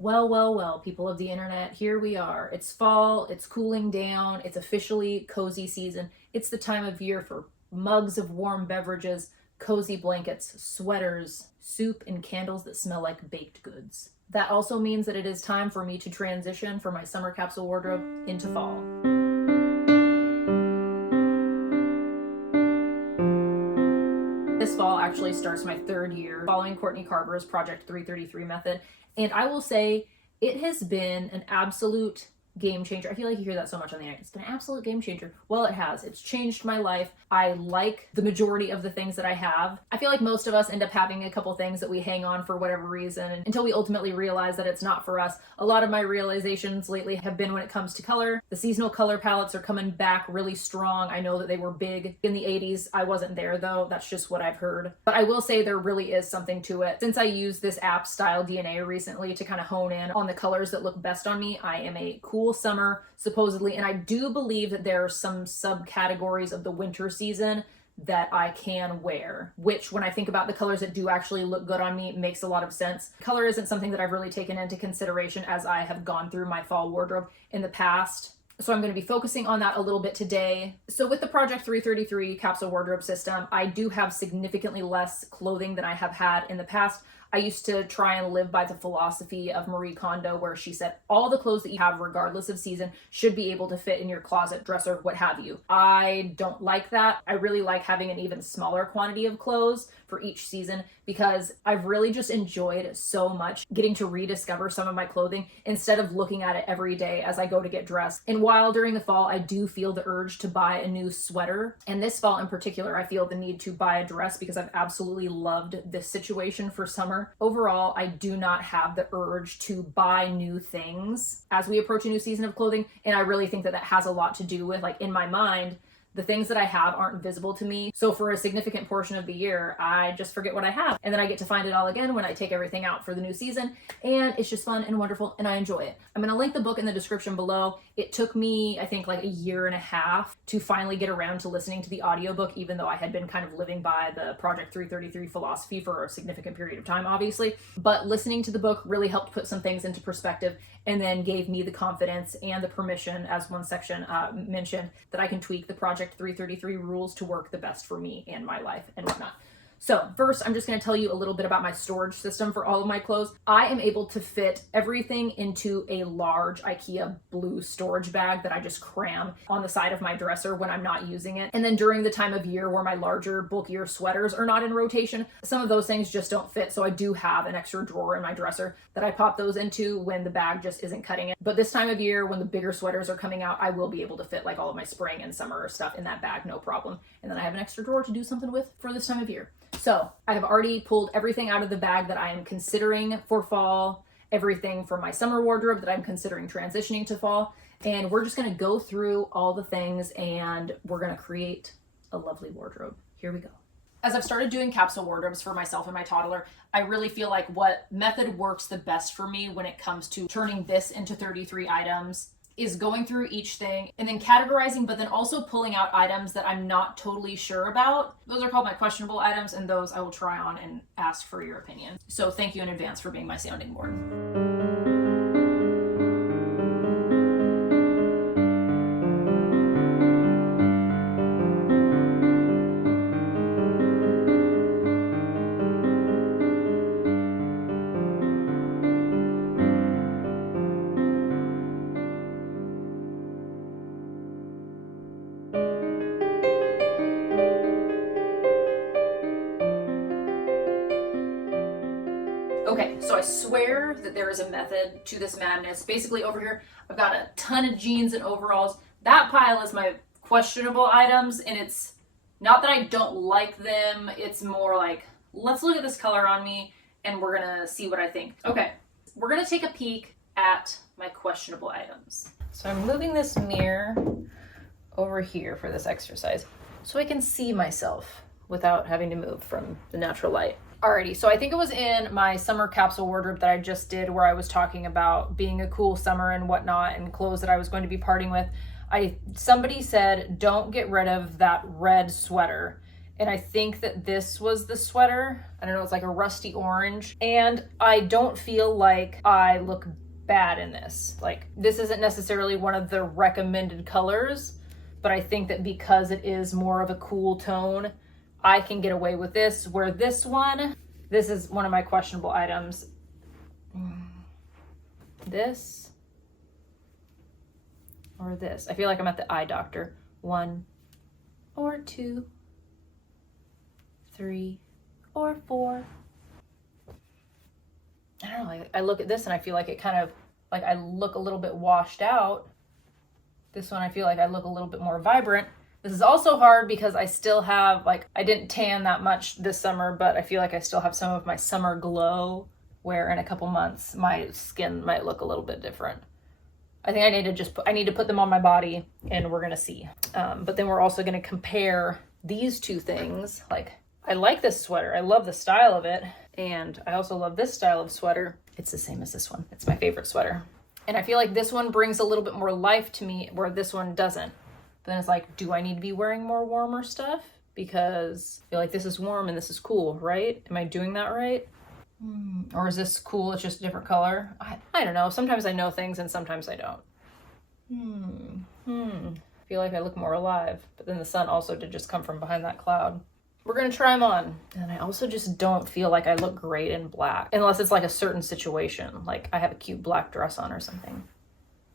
Well, people of the internet, here we are. It's fall, it's cooling down, it's officially cozy season. It's the time of year for mugs of warm beverages, cozy blankets, sweaters, soup, and candles that smell like baked goods. That also means that it is time for me to transition from my summer capsule wardrobe into fall. This fall actually starts my third year following Courtney Carver's Project 333 method, and I will say it has been an absolute game changer. I feel like you hear that so much on the internet. It's been an absolute game changer. Well, it has. It's changed my life. I like the majority of the things that I have. I feel like most of us end up having a couple things that we hang on for whatever reason until we ultimately realize that it's not for us. A lot of my realizations lately have been when it comes to color. The seasonal color palettes are coming back really strong. I know that they were big in the 80s. I wasn't there though. That's just what I've heard. But I will say there really is something to it. Since I used this app Style DNA recently to kind of hone in on the colors that look best on me, I am a cool summer supposedly, and I do believe that there are some subcategories of the winter season that I can wear, which when I think about the colors that do actually look good on me makes a lot of sense. Color isn't something that I've really taken into consideration as I have gone through my fall wardrobe in the past. So I'm going to be focusing on that a little bit today. So with the Project 333 capsule wardrobe system, I do have significantly less clothing than I have had in the past. I used to try and live by the philosophy of Marie Kondo, where she said all the clothes that you have, regardless of season, should be able to fit in your closet, dresser, what have you. I don't like that. I really like having an even smaller quantity of clothes for each season because I've really just enjoyed so much getting to rediscover some of my clothing instead of looking at it every day as I go to get dressed. And while during the fall, I do feel the urge to buy a new sweater, and this fall in particular, I feel the need to buy a dress because I've absolutely loved this situation for summer. Overall, I do not have the urge to buy new things as we approach a new season of clothing, and I really think that that has a lot to do with, like, in my mind, the things that I have aren't visible to me. So for a significant portion of the year, I just forget what I have. And then I get to find it all again when I take everything out for the new season. And it's just fun and wonderful and I enjoy it. I'm going to link the book in the description below. It took me, I think, like a year and a half to finally get around to listening to the audiobook, even though I had been kind of living by the Project 333 philosophy for a significant period of time, obviously. But listening to the book really helped put some things into perspective and then gave me the confidence and the permission, as one section mentioned, that I can tweak the Project 333 rules to work the best for me and my life and whatnot. So first, I'm just going to tell you a little bit about my storage system for all of my clothes. I am able to fit everything into a large IKEA blue storage bag that I just cram on the side of my dresser when I'm not using it. And then during the time of year where my larger, bulkier sweaters are not in rotation, some of those things just don't fit. So I do have an extra drawer in my dresser that I pop those into when the bag just isn't cutting it. But this time of year, when the bigger sweaters are coming out, I will be able to fit like all of my spring and summer stuff in that bag, no problem. And then I have an extra drawer to do something with for this time of year. So I have already pulled everything out of the bag that I am considering for fall, everything from my summer wardrobe that I'm considering transitioning to fall. And we're just going to go through all the things and we're going to create a lovely wardrobe. Here we go. As I've started doing capsule wardrobes for myself and my toddler, I really feel like what method works the best for me when it comes to turning this into 33 items is going through each thing and then categorizing, but then also pulling out items that I'm not totally sure about. Those are called my questionable items, and those I will try on and ask for your opinion. So thank you in advance for being my sounding board. Okay, so I swear that there is a method to this madness. Basically over here, I've got a ton of jeans and overalls. That pile is my questionable items, and it's not that I don't like them, it's more like, let's look at this color on me and we're gonna see what I think. Okay, we're gonna take a peek at my questionable items. So I'm moving this mirror over here for this exercise so I can see myself without having to move from the natural light. Alrighty, so I think it was in my summer capsule wardrobe that I just did where I was talking about being a cool summer and whatnot and clothes that I was going to be parting with. Somebody said, don't get rid of that red sweater. And I think that this was the sweater. I don't know, it's like a rusty orange. And I don't feel like I look bad in this. Like, this isn't necessarily one of the recommended colors, but I think that because it is more of a cool tone, I can get away with this. Where this one, this is one of my questionable items. This or this. I feel like I'm at the eye doctor. 1 or 2, 3 or 4. I don't know, I look at this and I feel like it kind of, like I look a little bit washed out. This one I feel like I look a little bit more vibrant. This is also hard because I still have, like, I didn't tan that much this summer, but I feel like I still have some of my summer glow, where in a couple months my skin might look a little bit different. I think I need to put them on my body and we're gonna see. But then we're also gonna compare these two things. Like, I like this sweater. I love the style of it. And I also love this style of sweater. It's the same as this one. It's my favorite sweater. And I feel like this one brings a little bit more life to me where this one doesn't. But then it's like, do I need to be wearing more warmer stuff? Because I feel like this is warm and this is cool, right? Am I doing that right? Or is this cool? It's just a different color. I don't know. Sometimes I know things and sometimes I don't. I feel like I look more alive. But then the sun also did just come from behind that cloud. We're going to try them on. And I also just don't feel like I look great in black. Unless it's like a certain situation. Like I have a cute black dress on or something.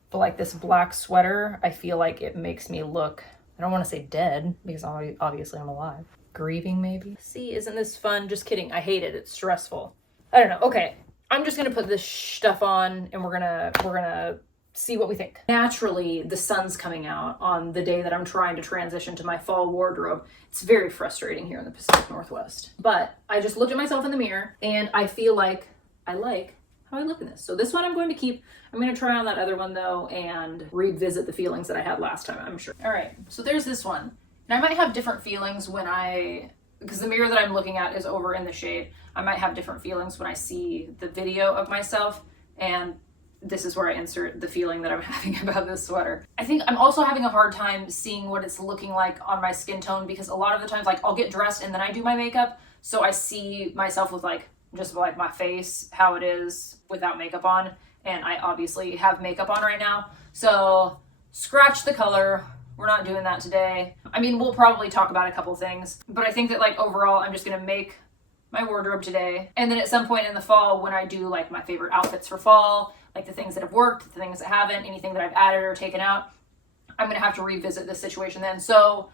But like this black sweater, I feel like it makes me look, I don't want to say dead, because obviously I'm alive. Grieving maybe? See, isn't this fun? Just kidding. I hate it. It's stressful. I don't know. Okay. I'm just going to put this stuff on and we're going to see what we think. Naturally, the sun's coming out on the day that I'm trying to transition to my fall wardrobe. It's very frustrating here in the Pacific Northwest. But I just looked at myself in the mirror and I feel like I like how I look in this. So this one I'm going to keep. I'm going to try on that other one though and revisit the feelings that I had last time, I'm sure. All right, so there's this one. And I might have different feelings because the mirror that I'm looking at is over in the shade. I might have different feelings when I see the video of myself, and this is where I insert the feeling that I'm having about this sweater. I think I'm also having a hard time seeing what it's looking like on my skin tone, because a lot of the times, like, I'll get dressed and then I do my makeup, so I see myself with like just like my face, how it is without makeup on, and I obviously have makeup on right now, so scratch the color. We're not doing that today. I mean, we'll probably talk about a couple things, but I think that like overall, I'm just gonna make my wardrobe today. And then at some point in the fall, when I do like my favorite outfits for fall, like the things that have worked, the things that haven't, anything that I've added or taken out, I'm gonna have to revisit this situation then. So,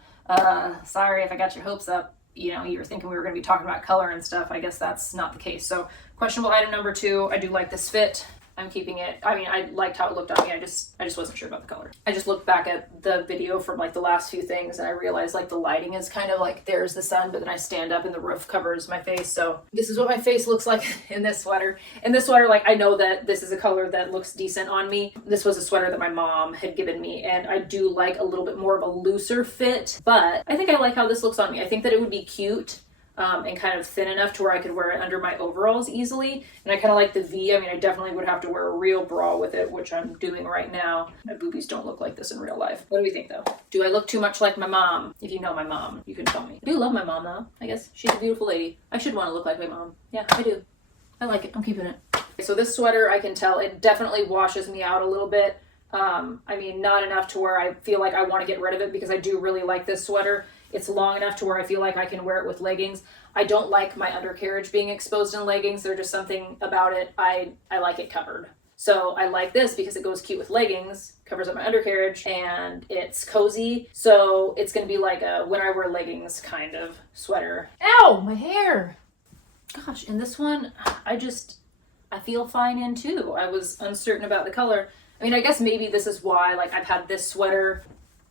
sorry if I got your hopes up. You know, you were thinking we were gonna be talking about color and stuff. I guess that's not the case. So questionable item number 2, I do like this fit. I'm keeping it. I mean, I liked how it looked on me. I just wasn't sure about the color. I just looked back at the video from like the last few things and I realized like the lighting is kind of like there's the sun, but then I stand up and the roof covers my face. So this is what my face looks like in this sweater. In this sweater, like I know that this is a color that looks decent on me. This was a sweater that my mom had given me and I do like a little bit more of a looser fit, but I think I like how this looks on me. I think that it would be cute. And kind of thin enough to where I could wear it under my overalls easily. And I kind of like the V. I mean, I definitely would have to wear a real bra with it, which I'm doing right now. My boobies don't look like this in real life. What do we think though? Do I look too much like my mom? If you know my mom, you can tell me. I do love my mom though. I guess she's a beautiful lady. I should want to look like my mom. Yeah, I do. I like it. I'm keeping it. So this sweater, I can tell it definitely washes me out a little bit. I mean, not enough to where I feel like I want to get rid of it because I do really like this sweater. It's long enough to where I feel like I can wear it with leggings. I don't like my undercarriage being exposed in leggings. There's just something about it. I like it covered. So I like this because it goes cute with leggings, covers up my undercarriage, and it's cozy. So it's going to be like a when I wear leggings kind of sweater. Ow, my hair. Gosh, and this one, I feel fine in too. I was uncertain about the color. I mean, I guess maybe this is why, like, I've had this sweater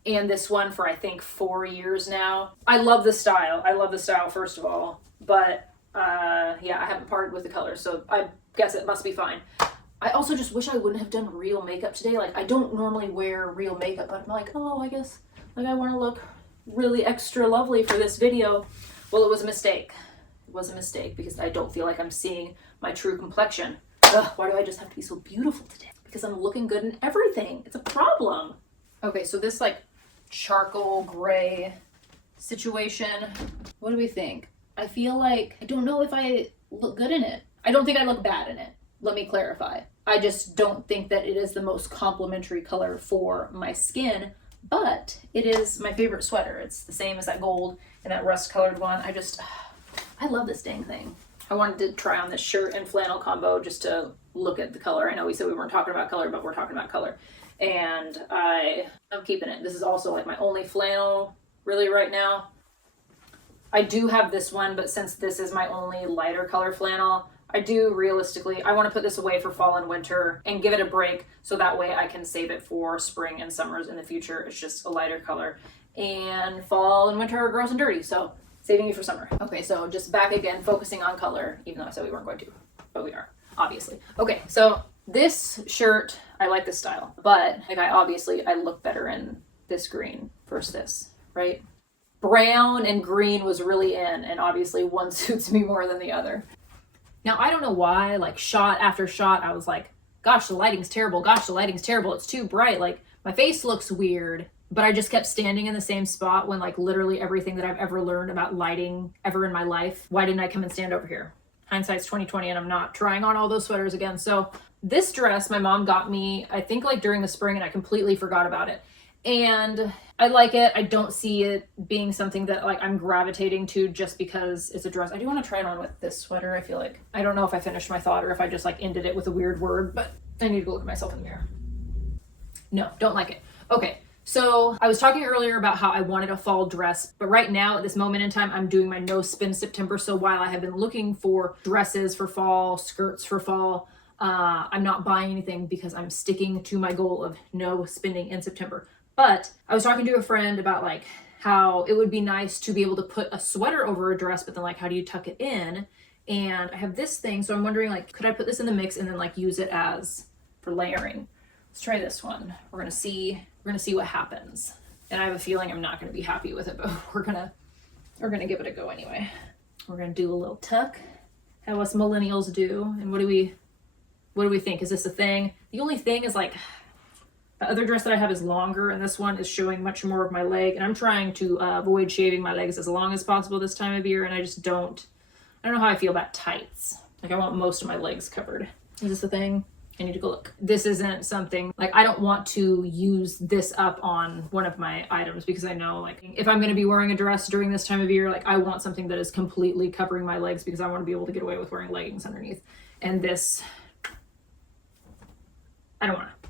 and this one for, I think, 4 years now. I love the style. I love the style, first of all. But, yeah, I haven't parted with the color, so I guess it must be fine. I also just wish I wouldn't have done real makeup today. Like, I don't normally wear real makeup, but I'm like, oh, I guess, like, I want to look really extra lovely for this video. Well, it was a mistake. It was a mistake because I don't feel like I'm seeing my true complexion. Ugh, why do I just have to be so beautiful today? Because I'm looking good in everything. It's a problem. Okay, so this, like, charcoal gray situation. What do we think? I feel like, I don't know if I look good in it. I don't think I look bad in it. Let me clarify. I just don't think that it is the most complimentary color for my skin, but it is my favorite sweater. It's the same as that gold and that rust colored one. I love this dang thing. I wanted to try on this shirt and flannel combo just to look at the color. I know we said we weren't talking about color, but we're talking about color. And I'm keeping it. This is also like my only flannel really right now. I do have this one, but since this is my only lighter color flannel, I want to put this away for fall and winter and give it a break so that way I can save it for spring and summers in the future. It's just a lighter color. And fall and winter are gross and dirty, so saving it for summer. Okay, so just back again, focusing on color, even though I said we weren't going to, but we are, obviously. Okay, so this shirt, I like this style, but like I look better in this green versus this, right? Brown and green was really in, and obviously one suits me more than the other. Now, I don't know why, like shot after shot, I was like, gosh, the lighting's terrible. Gosh, the lighting's terrible. It's too bright. Like my face looks weird, but I just kept standing in the same spot when like literally everything that I've ever learned about lighting ever in my life. Why didn't I come and stand over here? Hindsight's 2020, and I'm not trying on all those sweaters again. So this dress my mom got me, I think like during the spring, and I completely forgot about it. And I like it. I don't see it being something that like I'm gravitating to just because it's a dress. I do want to try it on with this sweater. I feel like, I don't know if I finished my thought or if I just like ended it with a weird word, but I need to go look at myself in the mirror. No, don't like it. Okay. So I was talking earlier about how I wanted a fall dress, but right now at this moment in time, I'm doing my no spin September. So while I have been looking for dresses for fall, skirts for fall, I'm not buying anything because I'm sticking to my goal of no spending in September. But I was talking to a friend about like how it would be nice to be able to put a sweater over a dress, but then like, how do you tuck it in? And I have this thing. So I'm wondering like, could I put this in the mix and then like use it as for layering? Let's try this one. We're going to see what happens. And I have a feeling I'm not going to be happy with it, but we're going to give it a go anyway. We're going to do a little tuck, how us millennials do. And what do we think? Is this a thing? The only thing is like, the other dress that I have is longer, and this one is showing much more of my leg, and I'm trying to avoid shaving my legs as long as possible this time of year, and I don't know how I feel about tights. Like I want most of my legs covered. Is this a thing? I need to go look. This isn't something, like I don't want to use this up on one of my items because I know like if I'm going to be wearing a dress during this time of year, like I want something that is completely covering my legs because I want to be able to get away with wearing leggings underneath. And this, I don't want to.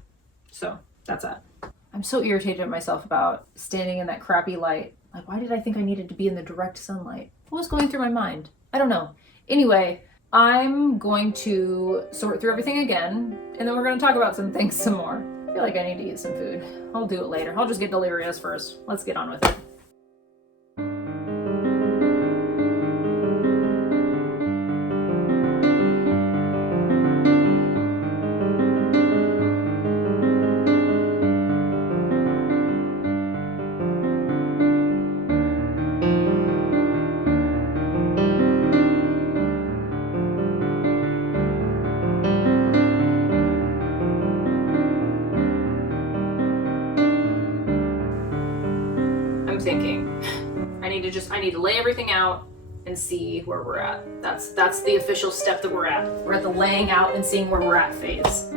So that's that. I'm so irritated at myself about standing in that crappy light. Like, why did I think I needed to be in the direct sunlight? What was going through my mind? I don't know. Anyway, I'm going to sort through everything again, and then we're going to talk about some things some more. I feel like I need to eat some food. I'll do it later. I'll just get delirious first. Let's get on with it. Thinking I need to lay everything out and see where we're at. That's the official step that we're at. We're at the laying out and seeing where we're at phase.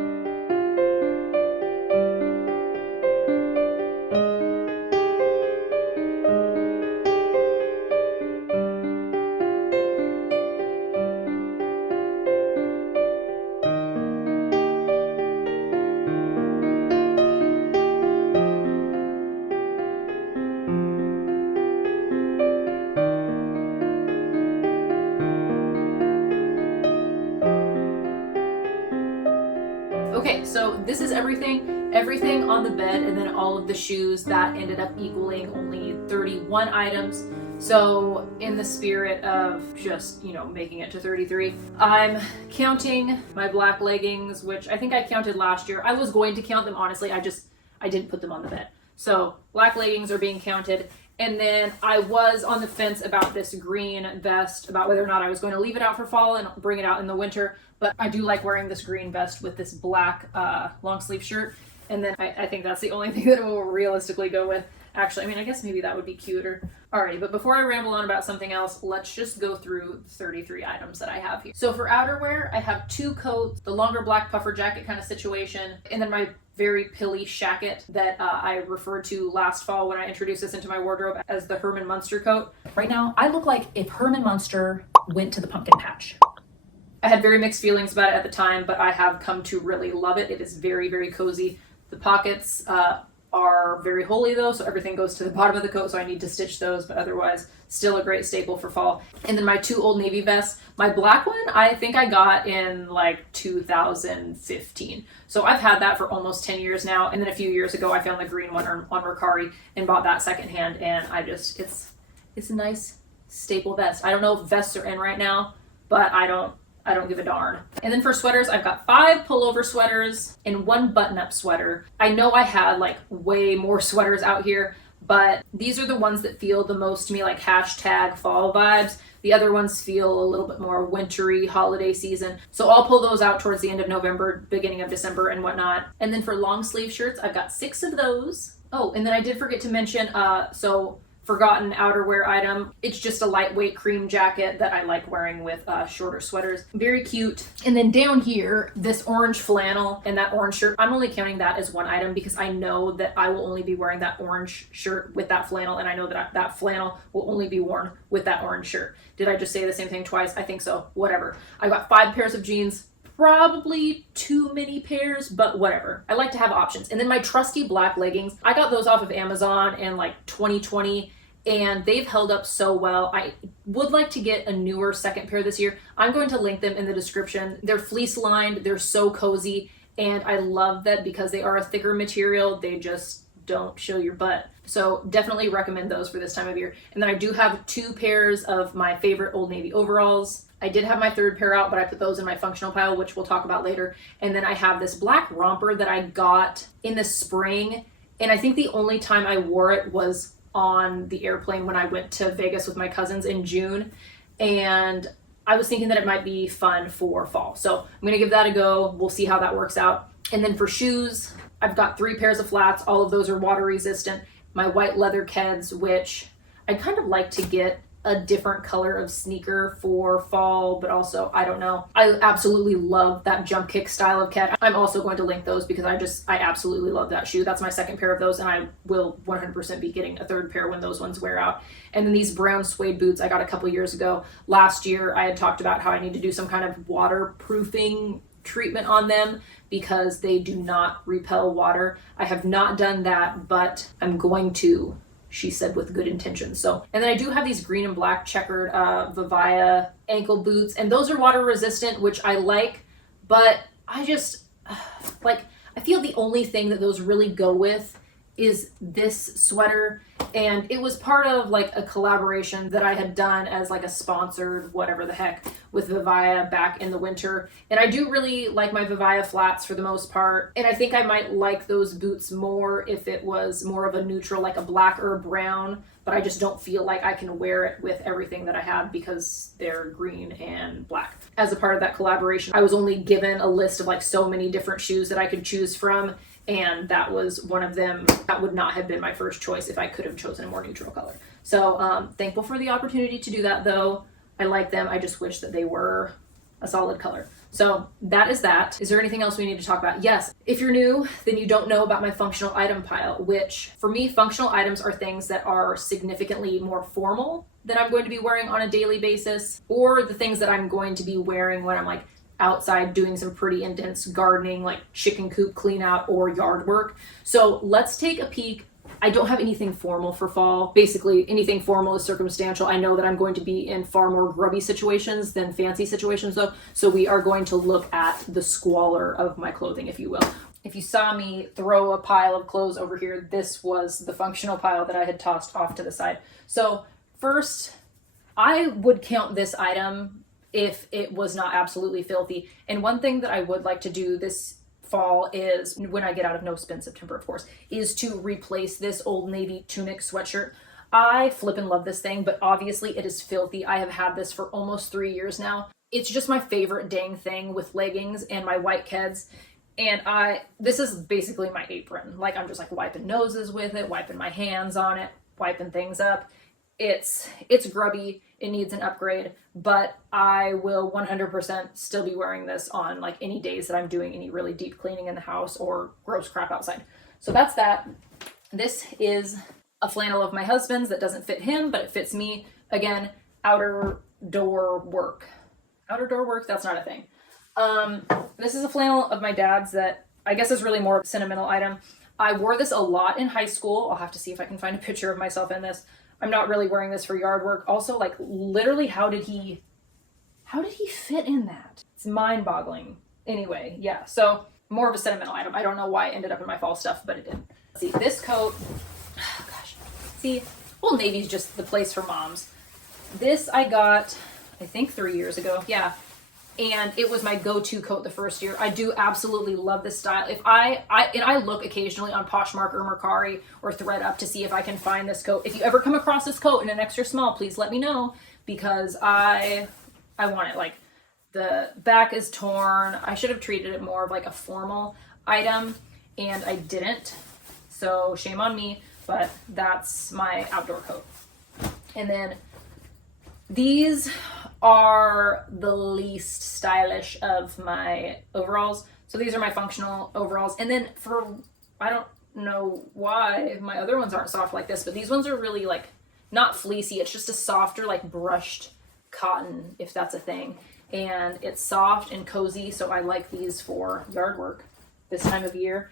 Okay, so this is everything on the bed, and then all of the shoes that ended up equaling only 31 items. So in the spirit of just, making it to 33, I'm counting my black leggings, which I think I counted last year. I was going to count them, honestly. I didn't put them on the bed. So black leggings are being counted. And then I was on the fence about this green vest, about whether or not I was going to leave it out for fall and bring it out in the winter. But I do like wearing this green vest with this black long sleeve shirt. And then I think that's the only thing that it will realistically go with. Actually, I mean, I guess maybe that would be cuter. Alrighty, but before I ramble on about something else, let's just go through 33 items that I have here. So for outerwear, I have 2 coats, the longer black puffer jacket kind of situation, and then my very pilly shacket that I referred to last fall when I introduced this into my wardrobe as the Herman Munster coat. Right now, I look like if Herman Munster went to the pumpkin patch. I had very mixed feelings about it at the time, but I have come to really love it. It is very, very cozy. The pockets are very holey though, so everything goes to the bottom of the coat, so I need to stitch those, but otherwise still a great staple for fall. And then my 2 Old Navy vests. My black one I think I got in like 2015, so I've had that for almost 10 years now. And then a few years ago I found the green one on Mercari and bought that secondhand, and I just it's a nice staple vest. I don't know if vests are in right now, but I don't give a darn. And then for sweaters, I've got 5 pullover sweaters and 1 button-up sweater. I know I had like way more sweaters out here, but these are the ones that feel the most to me like hashtag fall vibes. The other ones feel a little bit more wintry, holiday season. So I'll pull those out towards the end of November, beginning of December and whatnot. And then for long sleeve shirts, I've got 6 of those. Oh, and then I did forget to mention, forgotten outerwear item. It's just a lightweight cream jacket that I like wearing with shorter sweaters. Very cute. And then down here, this orange flannel and that orange shirt, I'm only counting that as one item because I know that I will only be wearing that orange shirt with that flannel, and I know that that flannel will only be worn with that orange shirt. Did I just say the same thing twice? I think so. Whatever. I got 5 pairs of jeans. Probably too many pairs, but whatever. I like to have options. And then my trusty black leggings, I got those off of Amazon in like 2020 and they've held up so well. I would like to get a newer second pair this year. I'm going to link them in the description. They're fleece lined, they're so cozy, and I love that because they are a thicker material. They just don't show your butt. So definitely recommend those for this time of year. And then I do have 2 pairs of my favorite Old Navy overalls. I did have my 3rd pair out, but I put those in my functional pile, which we'll talk about later. And then I have this black romper that I got in the spring. And I think the only time I wore it was on the airplane when I went to Vegas with my cousins in June. And I was thinking that it might be fun for fall. So I'm going to give that a go. We'll see how that works out. And then for shoes, I've got 3 pairs of flats. All of those are water resistant. My white leather Keds, which I'd kind of like to get a different color of sneaker for fall, but also, I don't know. I absolutely love that jump kick style of Ked. I'm also going to link those because I absolutely love that shoe. That's my 2nd pair of those, and I will 100% be getting a 3rd pair when those ones wear out. And then these brown suede boots I got a couple years ago. Last year, I had talked about how I need to do some kind of waterproofing treatment on them because they do not repel water. I have not done that, but I'm going to, she said with good intentions. So, and then I do have these green and black checkered Vivaya ankle boots, and those are water resistant, which I like, but I just I feel the only thing that those really go with is this sweater. And it was part of like a collaboration that I had done as like a sponsored whatever the heck with Vivaya back in the winter. And I do really like my Vivaya flats for the most part. And I think I might like those boots more if it was more of a neutral, like a black or brown, but I just don't feel like I can wear it with everything that I have because they're green and black. As a part of that collaboration, I was only given a list of like so many different shoes that I could choose from. And that was one of them. That would not have been my first choice if I could have chosen a more neutral color. So thankful for the opportunity to do that though. I like them. I just wish that they were a solid color. So that is that. Is there anything else we need to talk about? Yes. If you're new, then you don't know about my functional item pile, which for me, functional items are things that are significantly more formal that I'm going to be wearing on a daily basis, or the things that I'm going to be wearing when I'm like outside doing some pretty intense gardening, like chicken coop clean out or yard work. So let's take a peek. I don't have anything formal for fall. Basically, anything formal is circumstantial. I know that I'm going to be in far more grubby situations than fancy situations though. So we are going to look at the squalor of my clothing, if you will. If you saw me throw a pile of clothes over here, this was the functional pile that I had tossed off to the side. So first, I would count this item if it was not absolutely filthy. And one thing that I would like to do this fall is, when I get out of no spin September, of course, is to replace this Old Navy tunic sweatshirt. I flippin' love this thing, but obviously it is filthy. I have had this for almost 3 years now. It's just my favorite dang thing with leggings and my white Keds. And this is basically my apron. Like, I'm just like wiping noses with it, wiping my hands on it, wiping things up. It's grubby, it needs an upgrade, but I will 100% still be wearing this on like any days that I'm doing any really deep cleaning in the house or gross crap outside. So that's that. This is a flannel of my husband's that doesn't fit him, but it fits me. Again, outer door work. Outer door work, that's not a thing. This is a flannel of my dad's that I guess is really more of a sentimental item. I wore this a lot in high school. I'll have to see if I can find a picture of myself in this. I'm not really wearing this for yard work. Also, like, literally, how did he fit in that? It's mind-boggling. Anyway, yeah, so more of a sentimental item. I don't know why it ended up in my fall stuff, but it did. See, this coat, oh gosh. See, Old Navy's just the place for moms. This I got, I think 3 years ago. Yeah. And it was my go-to coat the first year. I do absolutely love this style. If I look occasionally on Poshmark or Mercari or ThreadUp to see if I can find this coat. If you ever come across this coat in an extra small, please let me know, because I want it. Like, the back is torn. I should have treated it more of like a formal item, and I didn't. So shame on me, but that's my outdoor coat. And then these are the least stylish of my overalls. So these are my functional overalls. And then I don't know why my other ones aren't soft like this, but these ones are really like not fleecy. It's just a softer, like brushed cotton, if that's a thing. And it's soft and cozy. So I like these for yard work this time of year.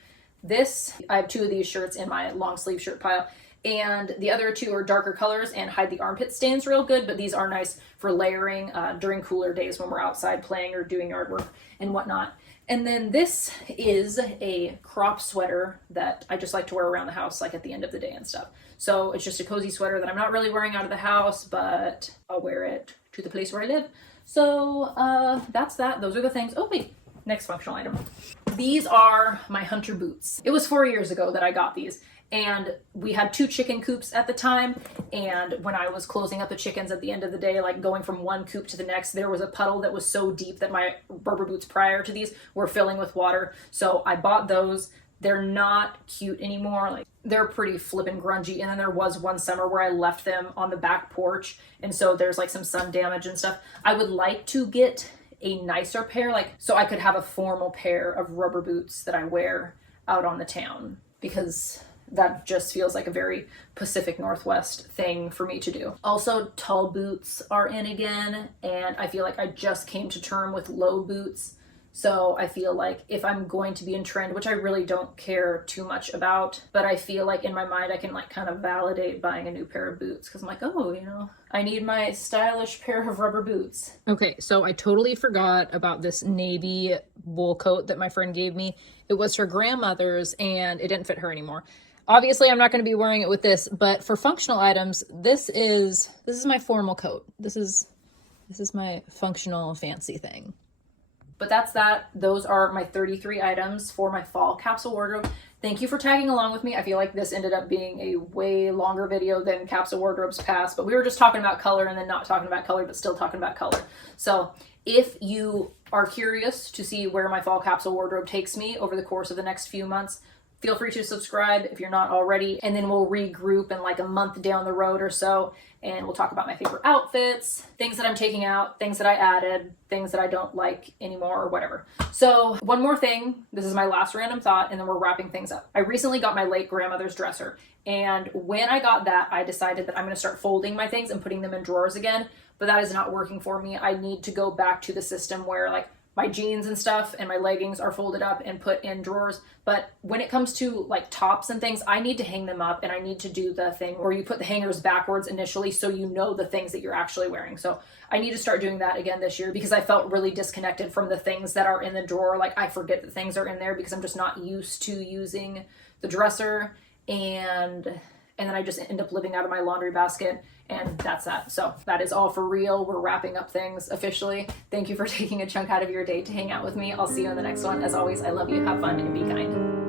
I have 2 of these shirts in my long sleeve shirt pile. And the other 2 are darker colors and hide the armpit stains real good, but these are nice for layering during cooler days when we're outside playing or doing yard work and whatnot. And then this is a crop sweater that I just like to wear around the house, like at the end of the day and stuff. So it's just a cozy sweater that I'm not really wearing out of the house, but I'll wear it to the place where I live. So that's that. Those are the things. Oh wait, next functional item. These are my hunter boots. It was 4 years ago that I got these. And we had 2 chicken coops at the time. And when I was closing up the chickens at the end of the day, like going from one coop to the next, there was a puddle that was so deep that my rubber boots prior to these were filling with water. So I bought those. They're not cute anymore. Like, they're pretty flippin' grungy. And then there was one summer where I left them on the back porch. And so there's like some sun damage and stuff. I would like to get a nicer pair, like, so I could have a formal pair of rubber boots that I wear out on the town, because that just feels like a very Pacific Northwest thing for me to do. Also, tall boots are in again, and I feel like I just came to term with low boots. So I feel like if I'm going to be in trend, which I really don't care too much about, but I feel like in my mind I can like kind of validate buying a new pair of boots, because I'm like, oh, you know, I need my stylish pair of rubber boots. Okay, so I totally forgot about this navy wool coat that my friend gave me. It was her grandmother's and it didn't fit her anymore. Obviously, I'm not going to be wearing it with this, but for functional items, this is my formal coat. This is my functional fancy thing. But that's that. Those are my 33 items for my fall capsule wardrobe. Thank you for tagging along with me. I feel like this ended up being a way longer video than capsule wardrobes past, but we were just talking about color and then not talking about color, but still talking about color. So if you are curious to see where my fall capsule wardrobe takes me over the course of the next few months, feel free to subscribe if you're not already, and then we'll regroup in like a month down the road or so, and we'll talk about my favorite outfits, things that I'm taking out, things that I added, things that I don't like anymore, or whatever. So one more thing, this is my last random thought, and then we're wrapping things up. I recently got my late grandmother's dresser, and when I got that, I decided that I'm going to start folding my things and putting them in drawers again, but that is not working for me. I need to go back to the system where like my jeans and stuff and my leggings are folded up and put in drawers. But when it comes to like tops and things, I need to hang them up, and I need to do the thing where you put the hangers backwards initially so you know the things that you're actually wearing. So I need to start doing that again this year, because I felt really disconnected from the things that are in the drawer. Like, I forget that things are in there because I'm just not used to using the dresser, and then I just end up living out of my laundry basket, and that's that. So that is all for real. We're wrapping up things officially. Thank you for taking a chunk out of your day to hang out with me. I'll see you in the next one. As always, I love you. Have fun and be kind.